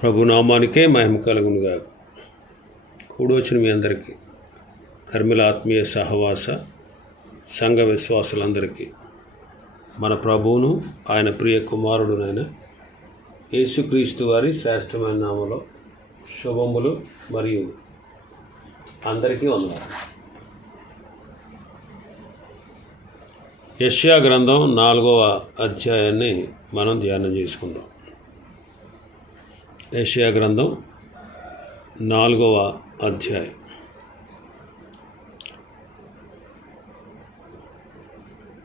ప్రభునామానికే మహిమ కలుగునుగా కూడొచ్చిన మీ అందరికీ కర్మిల ఆత్మీయ సహవాస సంఘ విశ్వాసులందరికీ మన ప్రభువును ఆయన ప్రియ కుమారుడునైన యేసుక్రీస్తు వారి శ్రేష్టమైన నామలో శుభములు మరియు అందరికీ వందనాలు. యష్యా గ్రంథం నాలుగవ అధ్యాయాన్ని మనం ధ్యానం చేసుకుందాం. ఏషియా గ్రంథం నాలుగవ అధ్యాయం.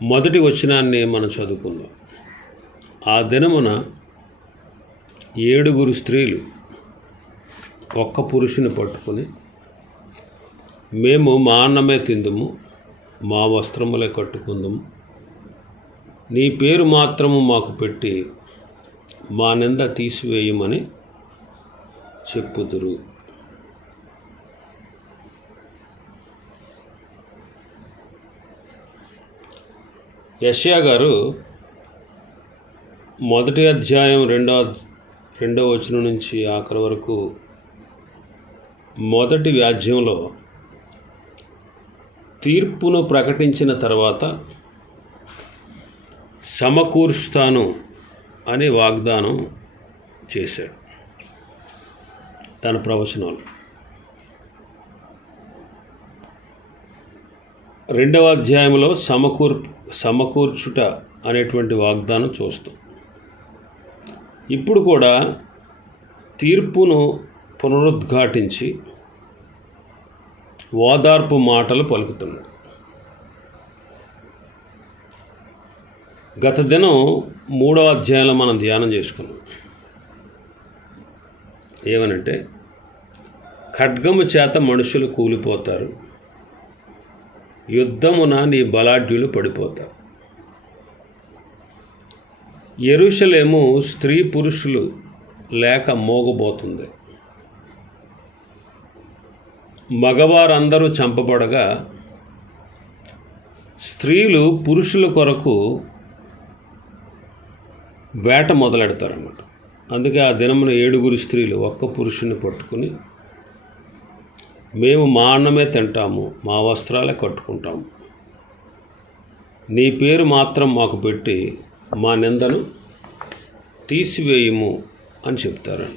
మొదటి వచనాన్ని మనం చదువుకుందాం. ఆ దినమున ఏడుగురు స్త్రీలు ఒక్క పురుషుని పట్టుకుని మేము మా అన్నమే తిందుము మా వస్త్రములే కట్టుకుందుము. నీ పేరు మాత్రము మాకు పెట్టి మా నింద తీసివేయమని చెప్పుదురు. యష్యా గారు మొదటి అధ్యాయం రెండో రెండో వచనం నుంచి ఆఖరి వరకు మొదటి వ్యాజ్యంలో తీర్పును ప్రకటించిన తర్వాత సమకూర్చుతాను అని వాగ్దానం చేశాడు. తన ప్రవచనాలు. రెండవ అధ్యాయంలో సమకూర్ సమకూర్చుట అనేటువంటి వాగ్దానం చూస్తాం. ఇప్పుడు కూడా తీర్పును పునరుద్ఘాటించి ఓదార్పు మాటలు పలుకుతున్నాడు గత దినం మూడవ అధ్యాయంలో మనం ధ్యానం చేసుకున్నాం. ఏమనంటే ఖడ్గము చేత మనుషులు కూలిపోతారు యుద్ధమున నీ బలాఢ్యులు పడిపోతారు. ఎరుషలేము స్త్రీ పురుషులు లేక మోగబోతుంది. మగవారందరూ చంపబడగా స్త్రీలు పురుషుల కొరకు వేట మొదలెడతారన్నమాట. అందుకే ఆ దినమున ఏడుగురు స్త్రీలు ఒక్క పురుషుని పట్టుకుని మేము మా అన్నమే తింటాము మా వస్త్రాలే కట్టుకుంటాము. నీ పేరు మాత్రం మాకు పెట్టి మా నిందను తీసివేయము అని చెప్తారు.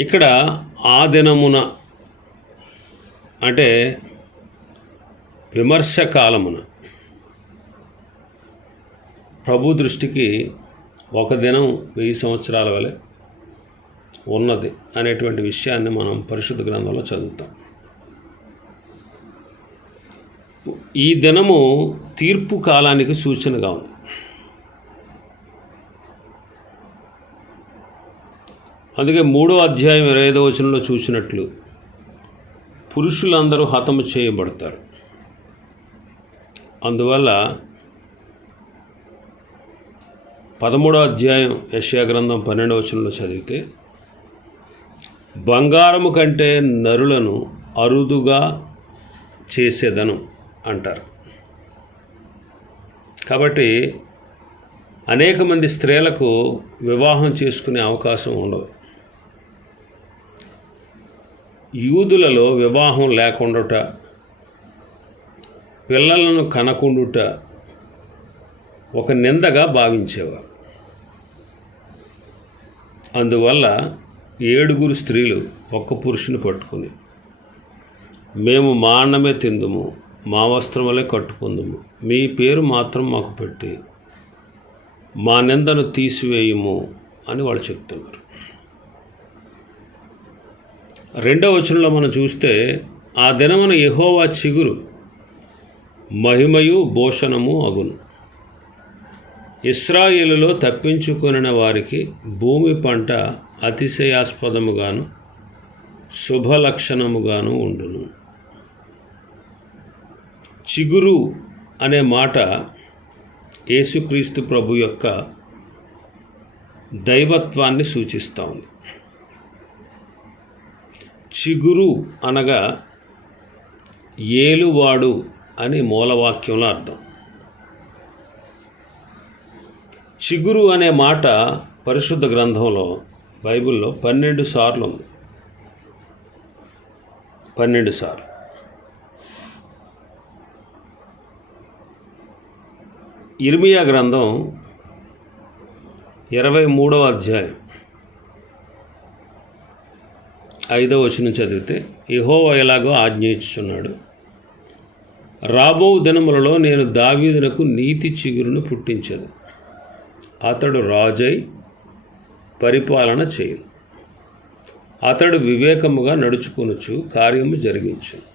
ఇక్కడ ఆ దినమున అంటే విమర్శ కాలమున ప్రభు దృష్టికి ఒక దినం వెయ్యి సంవత్సరాల వలె ఉన్నది అనేటువంటి విషయాన్ని మనం పరిశుద్ధ గ్రంథంలో చదువుతాం. ఈ దినము తీర్పు కాలానికి సూచనగా ఉంది. అందుకే మూడో అధ్యాయం ఇరవై ఐదో వచనంలో చూసినట్లు పురుషులందరూ హతము చేయబడతారు. అందువల్ల పదమూడో అధ్యాయం యశ్యా గ్రంథం పన్నెండవ వచనంలో చదివితే బంగారము కంటే నరులను అరుదుగా చేసేదను అంటారు. కాబట్టి అనేక మంది స్త్రీలకు వివాహం చేసుకునే అవకాశం ఉండదు. యూదులలో వివాహం లేకుండుట పిల్లలను కనకుండుట ఒక నిందగా భావించేవారు. అందువల్ల ఏడుగురు స్త్రీలు ఒక్క పురుషుని పట్టుకుని మేము మా అన్నమే తిందుము మా వస్త్రములే కట్టుకుందుము మీ పేరు మాత్రం మాకు పెట్టి మా నిందను తీసివేయము అని వాళ్ళు చెప్తున్నారు. రెండవ వచనంలో మనం చూస్తే ఆ దినమున యహోవా చిగురు మహిమయు భూషణము అగును. ఇస్రాయిలులో తప్పించుకొనిన వారికి భూమి పంట అతిశయాస్పదముగాను శుభలక్షణముగాను ఉండును. చిగురు అనే మాట యేసుక్రీస్తు ప్రభు యొక్క దైవత్వాన్ని సూచిస్తూ ఉంది. చిగురు అనగా ఏలువాడు అని మూలవాక్యంలో అర్థం. చిగురు అనే మాట పరిశుద్ధ గ్రంథంలో బైబిల్లో పన్నెండు సార్లు ఉంది. పన్నెండు సార్లు. ఇర్మియా గ్రంథం ఇరవై మూడవ అధ్యాయం. ఐదవ వచనం చదివితే యెహోవా ఎలాగో ఆజ్ఞ రాబో దినములలో నేను దావీదునకు నీతి చిగురును పుట్టించదు అతడు రాజై పరిపాలన చేయను. అతడు వివేకముగా నడుచుకొనుచు కార్యము జరిగించు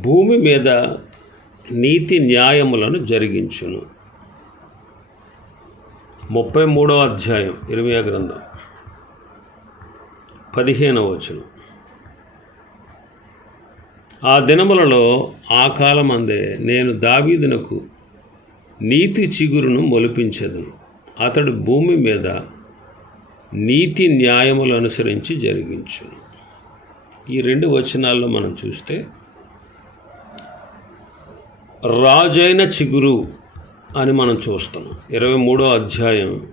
భూమి మీద నీతి న్యాయములను జరిగించును. ముప్పై మూడవ అధ్యాయం ఇరవై గ్రంథం. పదిహేనవ వచనం. ఆ దినములలో ఆ కాలమందే నేను దావీదునకు నీతి చిగురును మొలిపించదును. అతడు భూమి మీద నీతి న్యాయములు అనుసరించి జరిగించును. ఈ రెండు వచనాల్లో మనం చూస్తే రాజైన చిగురు అని మనం చూస్తున్నాం. ఇరవై మూడో అధ్యాయం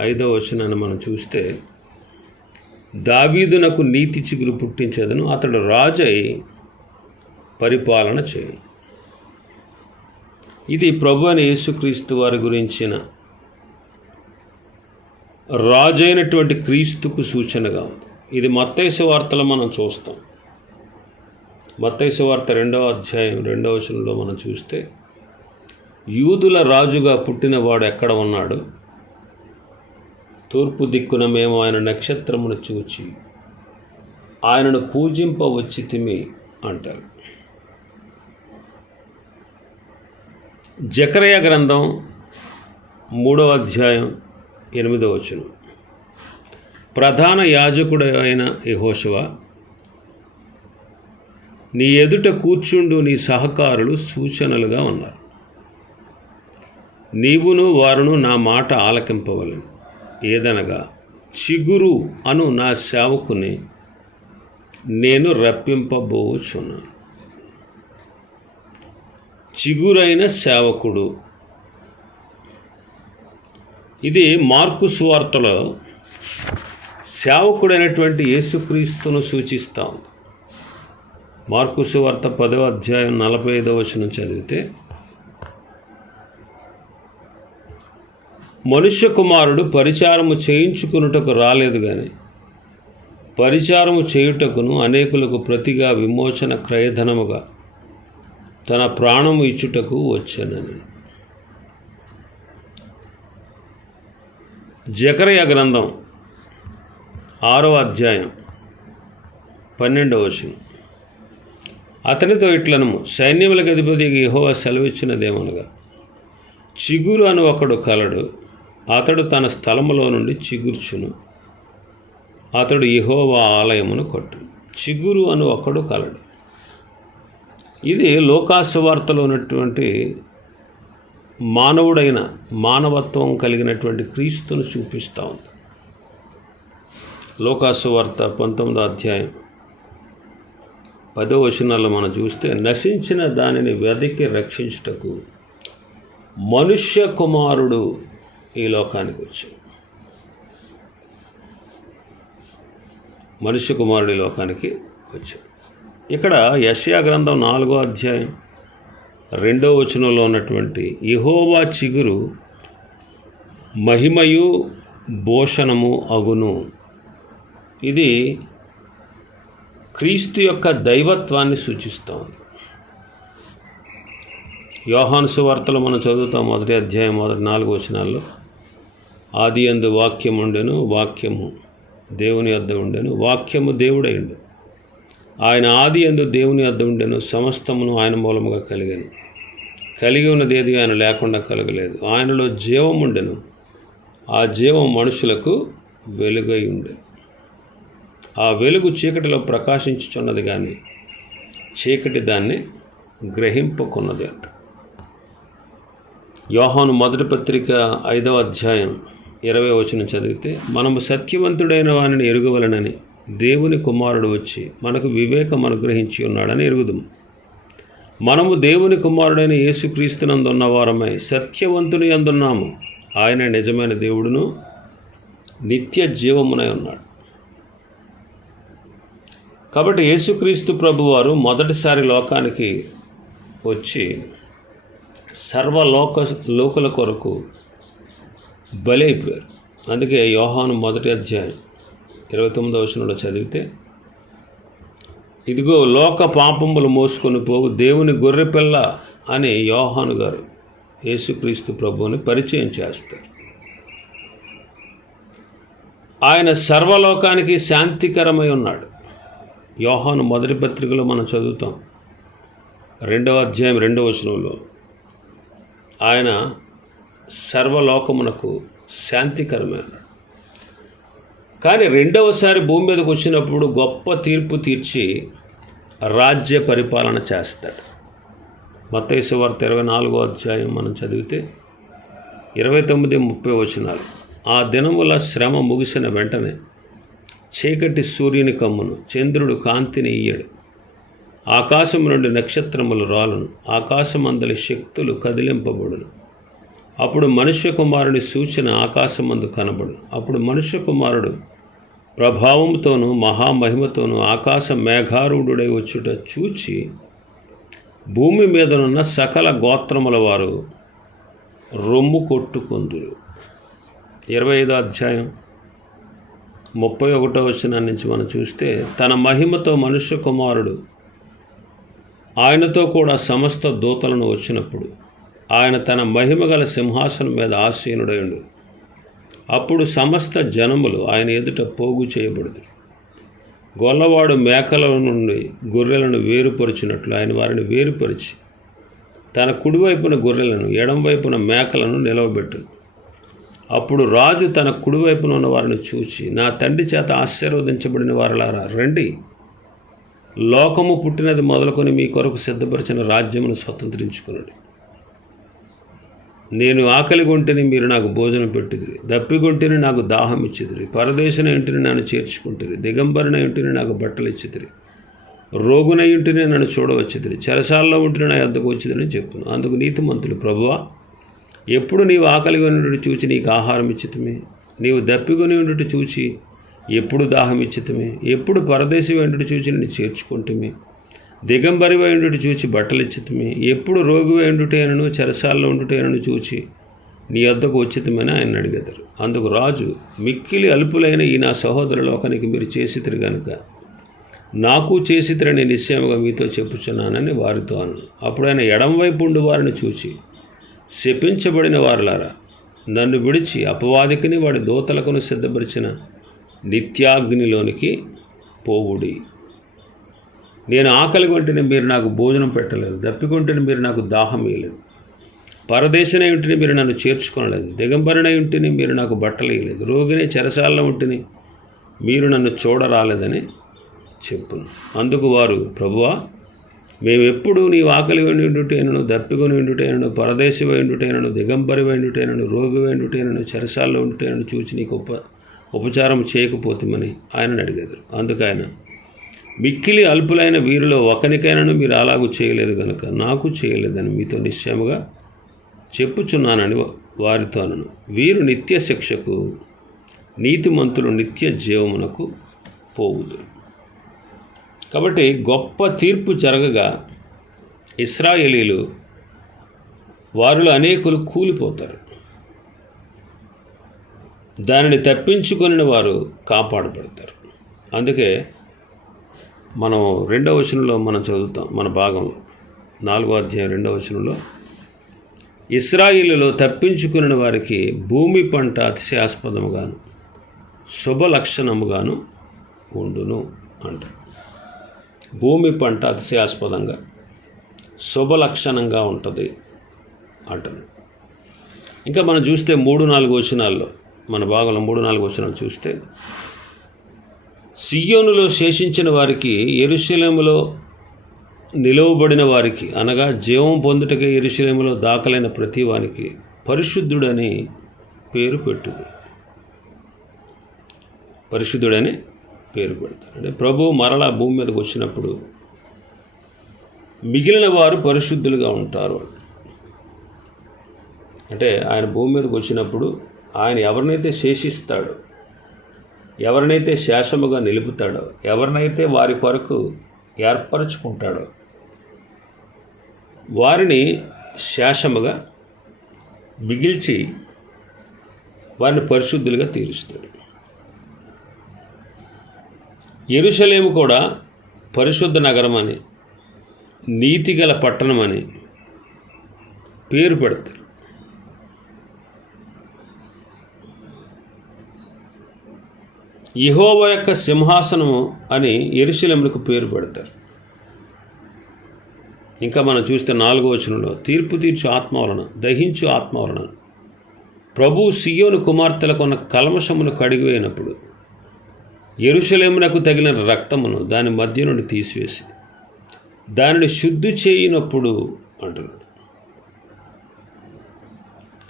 ఐదో వచనాన్ని మనం చూస్తే దావీదునకు నీతి చిగురు పుట్టించేదను అతడు రాజై పరిపాలన చేయను. ఇది ప్రభు అని యేసుక్రీస్తు వారి గురించిన రాజైనటువంటి క్రీస్తుకు సూచనగా ఉంది. ఇది మత్తైసు వార్తలో మనం చూస్తాం. మత్తైసు వార్త రెండవ అధ్యాయం రెండవ వచనంలో మనం చూస్తే యూదుల రాజుగా పుట్టినవాడు ఎక్కడ ఉన్నాడు? తూర్పు దిక్కున మేము ఆయన నక్షత్రమును చూచి ఆయనను పూజింప వచ్చి తిమి అంటారు. జకరయ గ్రంథం మూడవ అధ్యాయం ఎనిమిదవ వచనం. ప్రధాన యాజకుడు అయిన యహోశవ నీ ఎదుట కూర్చుండు నీ సహకారులు సూచనలుగా ఉన్నారు. నీవును వారును నా మాట ఆలకింపవలను. ఏదనగా చిగురు అను నా సేవకుని నేను రప్పింపబోచున్నాను. చిగురైన సేవకుడు. ఇది మార్కు సువార్తలో సేవకుడైనటువంటి యేసుక్రీస్తును సూచిస్తాం మార్కు సువార్త పదవ అధ్యాయం నలభై ఐదవ వచనం చదివితే మనుష్య కుమారుడు పరిచారము చేయించుకున్నటకు రాలేదు కానీ పరిచారము చేయుటకును అనేకులకు ప్రతిగా విమోచన క్రయధనముగా తన ప్రాణము ఇచ్చుటకు వచ్చానని. జకరయ గ్రంథం ఆరవ అధ్యాయం పన్నెండవ వచనం. అతనితో ఇట్లనము సైన్యములకు అధిపతి యహోవా సెలవిచ్చినదేమనగా చిగురు అని ఒకడు కలడు అతడు తన స్థలములో నుండి చిగుర్చును అతడు ఇహోవా ఆలయమును కొట్టు. చిగురు అని ఒకడు కలడు. ఇది లోకాసు వార్తలో ఉన్నటువంటి మానవుడైన మానవత్వం కలిగినటువంటి క్రీస్తును చూపిస్తూ ఉంది. లోకాసు వార్త పంతొమ్మిదో అధ్యాయం పదో వచనాల్లో మనం చూస్తే నశించిన దానిని వెదకి రక్షించుటకు మనుష్య కుమారుడు ఈ లోకానికి వచ్చాడు. మనుష్య కుమారుడు ఈ లోకానికి వచ్చాడు. ఇక్కడ యష్యా గ్రంథం నాలుగో అధ్యాయం రెండో వచనంలో ఉన్నటువంటి యహోవా చిగురు మహిమయు భూషణము అగును. ఇది క్రీస్తు యొక్క దైవత్వాన్ని సూచిస్తోంది. యోహాను వార్తలు మనం చదువుతాం మొదటి అధ్యాయం మొదటి నాలుగు వచనాల్లో. ఆది అందు వాక్యం ఉండెను వాక్యము దేవుని యొద్ద ఉండెను వాక్యము దేవుడై ఉండెను. ఆయన ఆది అందు దేవుని అద్దం ఉండెను సమస్తమును ఆయన మూలముగా కలిగాను. కలిగి ఉన్నది ఏది? ఆయన లేకుండా కలగలేదు. ఆయనలో జీవం ఉండెను. ఆ జీవం మనుషులకు వెలుగై ఉండే. ఆ వెలుగు చీకటిలో ప్రకాశించుచున్నది కానీ చీకటి దాన్ని గ్రహింపకున్నది అంట. యోహాను మొదటి పత్రిక ఐదవ అధ్యాయం ఇరవై వచనం చదివితే మనము సత్యవంతుడైన వానిని ఎరుగవలనని దేవుని కుమారుడు వచ్చి మనకు వివేకం అనుగ్రహించి ఉన్నాడని ఎరుగుదాం. మనము దేవుని కుమారుడైన యేసుక్రీస్తునందున్న వారమై సత్యవంతుని అందున్నాము ఆయన నిజమైన దేవుడును నిత్య జీవమునై ఉన్నాడు. కాబట్టి యేసుక్రీస్తు ప్రభువారు మొదటిసారి లోకానికి వచ్చి సర్వలోక లోకుల కొరకు బలైపోయారు అందుకే యోహాను మొదటి అధ్యాయం ఇరవై తొమ్మిదవ వచనంలో చదివితే ఇదిగో లోక పాపములు మోసుకొని పోవు దేవుని గొర్రెపిల్ల అని యోహాను గారు యేసుక్రీస్తు ప్రభువుని పరిచయం చేస్తారు. ఆయన సర్వలోకానికి శాంతికరమై ఉన్నాడు. యోహాను మొదటి పత్రికలో మనం చదువుతాం రెండవ అధ్యాయం రెండవ వచనంలో ఆయన సర్వలోకమునకు శాంతికరమైన కానీ రెండవసారి భూమి మీదకి వచ్చినప్పుడు గొప్ప తీర్పు తీర్చి రాజ్య పరిపాలన చేస్తాడు. మత్తైసు వార్త ఇరవై నాలుగో అధ్యాయం మనం చదివితే ఇరవై తొమ్మిది ముప్పై వచనాలు. ఆ దినముల శ్రమ ముగిసిన వెంటనే చీకటి సూర్యుని కమ్మును చంద్రుడు కాంతిని ఇయ్యడు. ఆకాశం నుండి నక్షత్రములు రాలును ఆకాశమందలి శక్తులు కదిలింపబడును. అప్పుడు మనుష్య కుమారుని సూచన ఆకాశమందు కనబడును. అప్పుడు మనుష్య కుమారుడు ప్రభావంతోనూ మహామహిమతోనూ ఆకాశ మేఘారూఢుడై వచ్చుట చూచి భూమి మీదనున్న సకల గోత్రముల వారు రొమ్ము కొట్టుకుందురు. ఇరవై ఐదో అధ్యాయం ముప్పై ఒకటో వచనం నుంచి మనం చూస్తే తన మహిమతో మనుష్య కుమారుడు ఆయనతో కూడా సమస్త దూతలను వచ్చినప్పుడు ఆయన తన మహిమగల సింహాసనం మీద ఆశీనుడైండు అప్పుడు సమస్త జనములు ఆయన ఎదుట పోగు చేయబడదు గొల్లవాడు మేకల నుండి గొర్రెలను వేరుపరిచినట్లు ఆయన వారిని వేరుపరిచి తన కుడివైపున గొర్రెలను ఎడంవైపున మేకలను నిలవబెట్టును. అప్పుడు రాజు తన కుడివైపున ఉన్న వారిని చూచి నా తండ్రి చేత ఆశీర్వదించబడిన వారలారా రండి. లోకము పుట్టినది మొదలుకొని మీ కొరకు సిద్ధపరిచిన రాజ్యమును స్వతంత్రించుకున్నాడు నేను ఆకలి కొంటేని మీరు నాకు భోజనం పెట్టిదిరి. దప్పిగొంటిని నాకు దాహం ఇచ్చిదిరి. పరదేశన ఇంటిని నన్ను చేర్చుకుంటుంది దిగంబరిన ఇంటిని నాకు బట్టలు ఇచ్చిదిరి. రోగున ఇంటిని నన్ను చూడవచ్చిదిరి. చెరసాల్లో ఉంటుని నా వద్దకు వచ్చిందని చెప్పును. అందుకు నీతిమంతులు ప్రభువా ఎప్పుడు నీవు ఆకలి కొనినట్టు చూచి నీకు ఆహారం ఇచ్చితమే? నీవు దప్పికొని ఉండుట చూచి ఎప్పుడు దాహం ఇచ్చితమే? ఎప్పుడు పరదేశం వెంటటి చూచి నేను చేర్చుకుంటుమే? దిగంబరివై ఉండుటి చూచి బట్టలు ఇచ్చితమే ఎప్పుడు రోగివై ఉండుటేనను చెరసాల్లో ఉండుటేనను చూచి నీ వద్దకు ఉచితమని ఆయన అడిగేదారు. అందుకు రాజు మిక్కిలి అల్పులైన ఈ నా సహోదరులు ఒకనికి మీరు చేసితిరి గనుక నాకు చేసితిరని నిశ్చయముగా మీతో చెప్పుచున్నానని వారితో అన్నాను. అప్పుడు ఆయన ఎడంవైపు ఉండి వారిని చూచి శపించబడిన వారులారా నన్ను విడిచి అపవాదికిని వాడి దూతలకును సిద్ధపరిచిన నిత్యాగ్నిలోనికి పోవుడి. నేను ఆకలి కొంటేనే మీరు నాకు భోజనం పెట్టలేదు దప్పికొంటేనే మీరు నాకు దాహం వేయలేదు. పరదేశన ఇంటిని మీరు నన్ను చేర్చుకోనలేదు దిగంబరిన ఇంటిని మీరు నాకు బట్టలు వేయలేదు రోగిని చెరసాలలో ఉంటిని మీరు నన్ను చూడరాలేదని చెప్పును. అందుకు వారు ప్రభువా మేము ఎప్పుడు నీ ఆకలి వెండుటేనను దప్పికొని వెండుటేనను పరదేశి వెండుటేనను దిగంబరి వెండుటేనను రోగి వెండుటేనను చెరసాల్లో ఉండుటేనను చూచి నీకు ఉప ఉపచారం చేయకపోతామని ఆయన అడిగారు అందుకు ఆయన మిక్కిలి అల్పులైన వీరిలో ఒకనికైనాను మీరు అలాగూ చేయలేదు కనుక నాకు చేయలేదని మీతో నిశ్చయముగా చెప్పుచున్నానని వారితోనను. వీరు నిత్య శిక్షకు నీతిమంతులు నిత్య జీవమునకు పోవుదురు. కాబట్టి గొప్ప తీర్పు జరగగా ఇస్రాయేలీలు వారిలో అనేకులు కూలిపోతారు. దానిని తప్పించుకొని వారు కాపాడబడతారు. అందుకే మనం రెండవ వచనంలో మనం చదువుతాం మన భాగంలో. నాలుగో అధ్యాయం రెండవ వచనంలో ఇస్రాయిల్లో తప్పించుకుని వారికి భూమి పంట అతిశయాస్పదముగాను శుభ లక్షణముగాను ఉండును అంటారు భూమి పంట అతిశయాస్పదంగా శుభ లక్షణంగా ఉంటుంది అంటుంది. ఇంకా మనం చూస్తే మూడు నాలుగు వచనాల్లో మన భాగంలో మూడు నాలుగు వచనాలు చూస్తే సియోనులో శేషించిన వారికి ఎరుశలేములో నిలువబడిన వారికి అనగా జీవం పొందుటకే ఎరుశలేములో దాఖలైన ప్రతి వానికి పరిశుద్ధుడని పేరు పెట్టుదు పరిశుద్ధుడని పేరు పెడతారు. అంటే ప్రభు మరలా భూమి మీదకి వచ్చినప్పుడు మిగిలిన వారు పరిశుద్ధులుగా ఉంటారు. అంటే ఆయన భూమి మీదకి వచ్చినప్పుడు ఆయన ఎవరినైతే శేషిస్తాడో ఎవరినైతే శేషముగా నిలుపుతాడో ఎవరినైతే వారి కొరకు ఏర్పరచుకుంటాడో వారిని శేషముగా మిగిల్చి వారిని పరిశుద్ధులుగా తీరుస్తాడు. ఎరుషలేము కూడా పరిశుద్ధ నగరం అని నీతిగల పట్టణం అని పేరు పెడతారు. యహోవ యొక్క సింహాసనము అని ఎరుశలేములకు పేరు పెడతారు. ఇంకా మనం చూస్తే నాలుగో వచనంలో తీర్పు తీర్చు ఆత్మ వలన దహించు ఆత్మ వలన ప్రభు సియోను కుమార్తెలకు ఉన్న కల్మషమును కడిగివేయినప్పుడు ఎరుశలేమునకు తగిలిన రక్తమును దాని మధ్య నుండి తీసివేసి దానిని శుద్ధి చేయనప్పుడు అంటున్నాడు.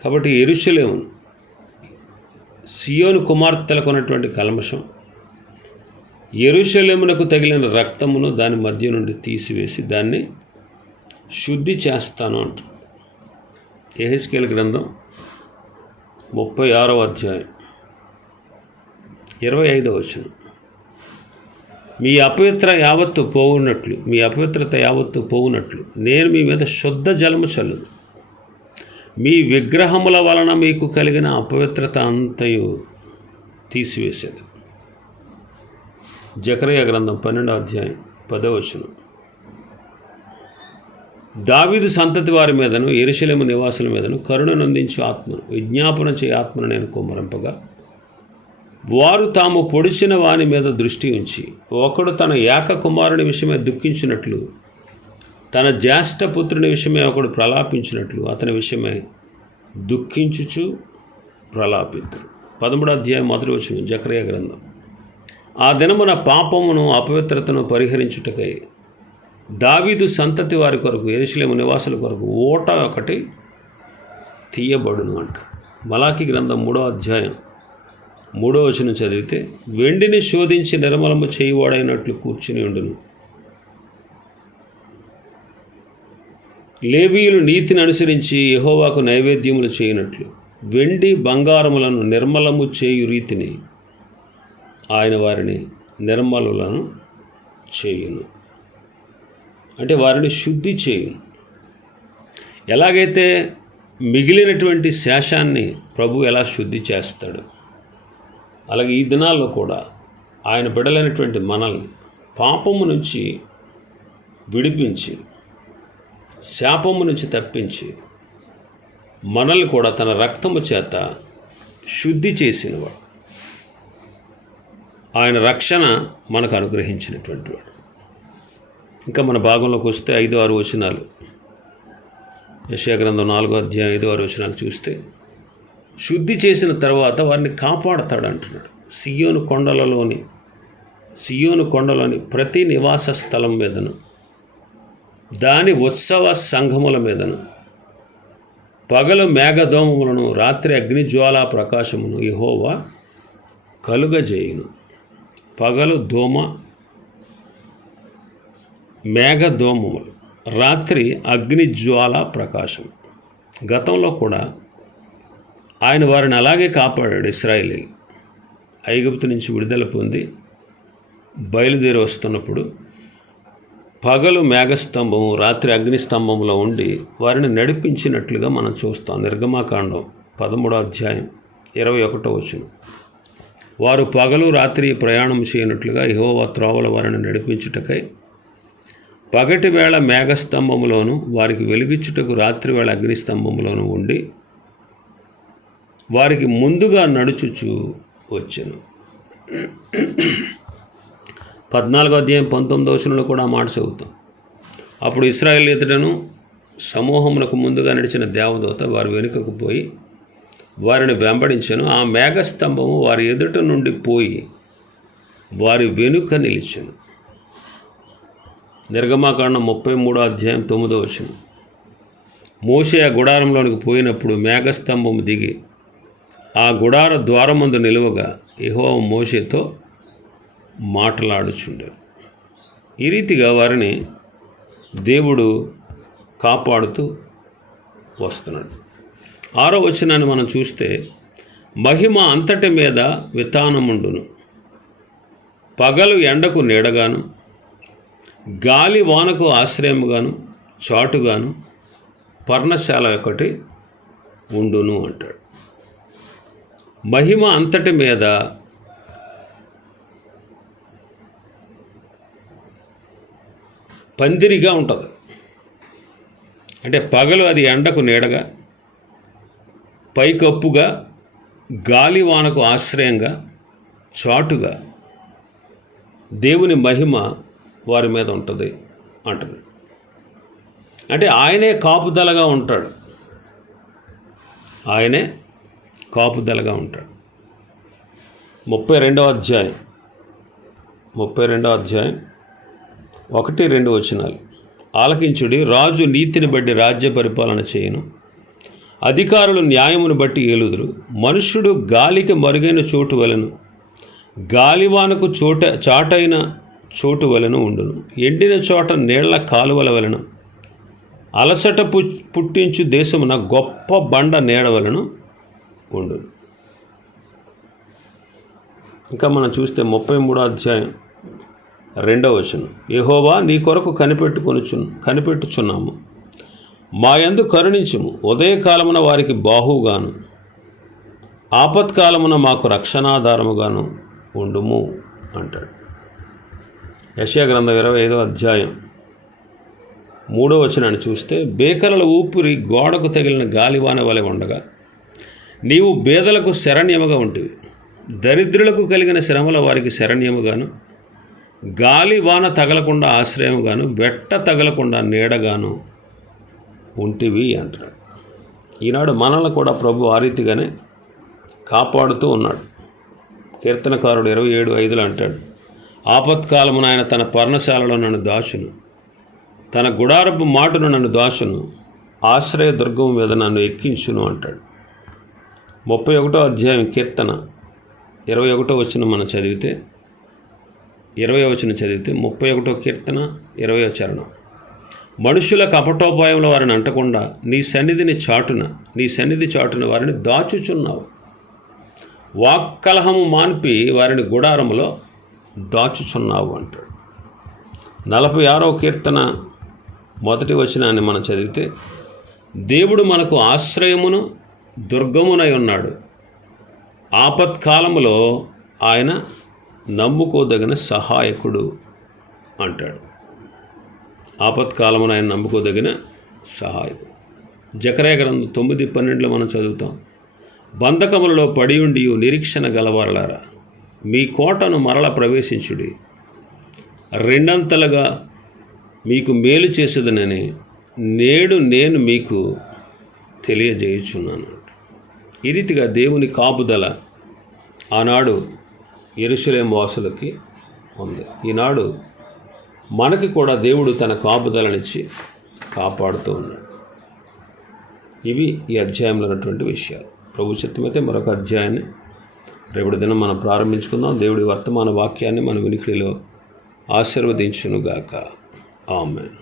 కాబట్టి ఎరుశలేమును సియోను కుమార్తెలకు ఉన్నటువంటి కల్మషం. ఎరుషలేమునకు తగిలిన రక్తమును దాని మధ్య నుండి తీసివేసి దాన్ని శుద్ధి చేస్తాను అంటారు ఎహెస్కేల్ గ్రంథం ముప్పై ఆరో అధ్యాయం. ఇరవై ఐదో వచనం. మీ అపవిత్ర యావత్తు పోవునట్లు మీ అపవిత్రత యావత్తు పోవునట్లు నేను మీ మీద శుద్ధ జలము చల్లును. మీ విగ్రహముల వలన మీకు కలిగిన అపవిత్రత అంతయు తీసివేసేది. జకరయ గ్రంథం పన్నెండో అధ్యాయం పదవచనం దావీదు సంతతి వారి మీదను ఎరుశలేము నివాసుల మీదను కరుణనందించు ఆత్మను విజ్ఞాపన చే ఆత్మను నేను కుమ్మరింపగా వారు తాము పొడిచిన వాని మీద దృష్టి ఉంచి ఒకడు తన ఏక కుమారుని విషయమే దుఃఖించినట్లు తన జ్యేష్ఠపుత్రుని విషయమే ఒకడు ప్రలాపించినట్లు అతని విషయమై దుఃఖించుచు ప్రలాపితుడు. పదమూడు అధ్యాయం మొదటి వచ్చిన జక్రయ గ్రంథం. ఆ దినమున పాపమును అపవిత్రతను పరిహరించుటకై దావీదు సంతతి వారి కొరకు ఎరుసలేము నివాసుల కొరకు ఓట ఒకటి తీయబడును అంట మలాకి గ్రంథం మూడో అధ్యాయం మూడో వచనం చదివితే వెండిని శోధించి నిర్మలము చేయువాడైనట్లు కూర్చుని ఉండును. లేవీయులు నీతిని అనుసరించి యహోవాకు నైవేద్యములు చేయనట్లు. వెండి బంగారములను నిర్మలము చేయు రీతిని ఆయన వారిని నిర్మలులను చేయును. అంటే వారిని శుద్ధి చేయును. ఎలాగైతే మిగిలినటువంటి శేషాన్ని ప్రభు ఎలా శుద్ధి చేస్తాడు? అలాగే ఈ దినాల్లో కూడా ఆయన బిడలైనటువంటి మనల్ని పాపము నుంచి విడిపించి శాపము నుంచి తప్పించి మనల్ని కూడా తన రక్తము చేత శుద్ధి చేసినవాడు. ఆయన రక్షణ మనకు అనుగ్రహించినటువంటి వాడు. ఇంకా మన భాగంలోకి వస్తే ఐదు ఆరు వచనాలు. యశాగ్రంథం నాలుగో అధ్యాయం ఐదు ఆరు వచనాలు చూస్తే శుద్ధి చేసిన తర్వాత వారిని కాపాడతాడు అంటున్నాడు. సియోను కొండలలోని సియోను కొండలోని ప్రతి నివాస స్థలం మీదను దాని ఉత్సవ సంఘముల మీదను. పగలు మేఘదోమములను రాత్రి అగ్నిజ్వాలా ప్రకాశమును ఇహోవా కలుగజేయును. పగలు దోమ మేఘదోమములు రాత్రి అగ్నిజ్వాల ప్రకాశం. గతంలో కూడా ఆయన వారిని అలాగే కాపాడాడు ఇస్రాయేలీలు. ఐగుప్తు నుంచి విడుదల పొంది బయలుదేరి వస్తున్నప్పుడు పగలు మేఘస్తంభము రాత్రి అగ్నిస్తంభంలో ఉండి వారిని నడిపించినట్లుగా మనం చూస్తాం. నిర్గమాకాండం పదమూడో అధ్యాయం ఇరవై ఒకటో వచ్చును వారు పగలు రాత్రి ప్రయాణం చేయనట్లుగా యెహోవా త్రోవల వారిని నడిపించుటకై పగటి వేళ మేఘస్తంభములోను వారికి వెలిగించుటకు రాత్రి వేళ అగ్నిస్తంభములోను ఉండి వారికి ముందుగా నడుచుచు వచ్చాను. పద్నాలుగో అధ్యాయం పంతొమ్మిదో వచనంలో కూడా మాట చదువుతాం అప్పుడు ఇస్రాయేల్ ఎదుటను సమూహమునకు ముందుగా నడిచిన దేవదూత వారి వెనుకకు పోయి వారిని వెంబడించను. ఆ మేఘస్తంభము వారి ఎదుట నుండి పోయి వారి వెనుక నిలిచను. నిర్గమాకాండం ముప్పై మూడో అధ్యాయం తొమ్మిదో వచ్చిన మోషే ఆ గుడారంలోనికి పోయినప్పుడు మేఘస్తంభం దిగి ఆ గుడార ద్వారమందు నిలువగా ఇహో మోషేతో మాట్లాడుచుండరు ఈ రీతిగా వారిని దేవుడు కాపాడుతూ వస్తున్నాడు. ఆరో వచనాన్ని మనం చూస్తే మహిమ అంతటి మీద వితానముండును. పగలు ఎండకు నీడగాను గాలి వానకు ఆశ్రయముగాను చాటుగాను పర్ణశాల ఒకటి ఉండును అంటాడు. మహిమ అంతటి మీద పందిరిగా ఉంటుంది. అంటే పగలు అది ఎండకు నీడగా పైకప్పుగా గాలివానకు ఆశ్రయంగా చాటుగా దేవుని మహిమ వారి మీద ఉంటుంది అంటుంది. అంటే ఆయనే కాపుదలగా ఉంటాడు. ఆయనే కాపుదలగా ఉంటాడు. ముప్పై రెండవ అధ్యాయం. ముప్పై రెండవ అధ్యాయం. ఒకటి రెండు వచనాలు. ఆలకించుడి రాజు నీతిని బట్టి రాజ్య పరిపాలన చేయను. అధికారులు న్యాయమును బట్టి ఏలుదురు. మనుష్యుడు గాలికి మరుగైన చోటు వలను గాలివానకు చోట చాటైన చోటు వలన ఉండును. ఎండిన చోట నీళ్ళ కాలువల వలన అలసట పు పుట్టించు దేశమున గొప్ప బండ నీడ వలన ఉండును. ఇంకా మనం చూస్తే ముప్పై మూడో అధ్యాయం. రెండవ వచనం. యహోవా నీ కొరకు కనిపెట్టుకొనుచు కనిపెట్టుచున్నాము. మా యందు కరుణించుము. ఉదయకాలమున వారికి బాహుగాను ఆపత్కాలమున మాకు రక్షణాధారముగాను ఉండుము అంటాడు. యశయా గ్రంథం ఇరవై ఐదో అధ్యాయం మూడో వచనాన్ని చూస్తే బేకరల ఊపిరి గోడకు తగిలిన గాలివాన వలె ఉండగా నీవు బేదలకు శరణ్యముగా ఉంటివి. దరిద్రులకు కలిగిన శ్రమల వారికి శరణ్యముగాను గాలి వాన తగలకుండా ఆశ్రయముగాను వెట్ట తగలకుండా నీడగాను ఉంటివి అంటాడు ఈనాడు మనల్ని కూడా ప్రభు ఆ రీతిగానే కాపాడుతూ ఉన్నాడు. కీర్తనకారుడు ఇరవై ఏడు ఐదులో అంటాడు ఆపత్కాలమున ఆయన తన పర్ణశాలలో నన్ను దాచును. తన గుడారపు మాటును నన్ను దాచును. ఆశ్రయ దుర్గం మీద నన్ను ఎక్కించును అంటాడు. ముప్పై ఒకటో అధ్యాయం కీర్తన ఇరవై ఒకటో వచ్చిన మనం చదివితే ఇరవై వచనం చదివితే ముప్పై ఒకటో కీర్తన ఇరవై చరణం మనుషుల కపటోపాయంలో వారిని అంటకుండా నీ సన్నిధిని చాటున నీ సన్నిధి చాటున వారిని దాచుచున్నావు. వాక్కలహము మాన్పి వారిని గుడారములో దాచుచున్నావు అంటాడు. నలభై ఆరో కీర్తన మొదటి వచనాన్ని మనం చదివితే దేవుడు మనకు ఆశ్రయమును దుర్గమునై ఉన్నాడు. ఆపత్కాలములో ఆయన నమ్ముకోదగిన సహాయకుడు అంటాడు. ఆపత్కాలమున ఆయన నమ్ముకోదగిన సహాయకుడు. జకరే గ్రంథం తొమ్మిది పన్నెండులో మనం చదువుతాం. బంధకములలో పడి ఉండి నిరీక్షణ గలవారలారా. మీ కోటను మరల ప్రవేశించుడి. రెండంతలుగా మీకు మేలు చేసేదనని నేడు నేను మీకు తెలియజేయుచున్నాను. ఈ రీతిగా దేవుని కాపుదల ఆనాడు ఎరుసలేం వాసులకి ఉంది. ఈనాడు మనకి కూడా దేవుడు తన కాపుదలనిచ్చి కాపాడుతూ ఉన్నాడు. ఇవి ఈ అధ్యాయంలో ఉన్నటువంటి విషయాలు. ప్రభు చిత్తమైతే మరొక అధ్యాయాన్ని రేపటి దినం మనం ప్రారంభించుకుందాం. దేవుడి వర్తమాన వాక్యాన్ని మన వినికిడిలో ఆశీర్వదించునుగాక. ఆమెన్.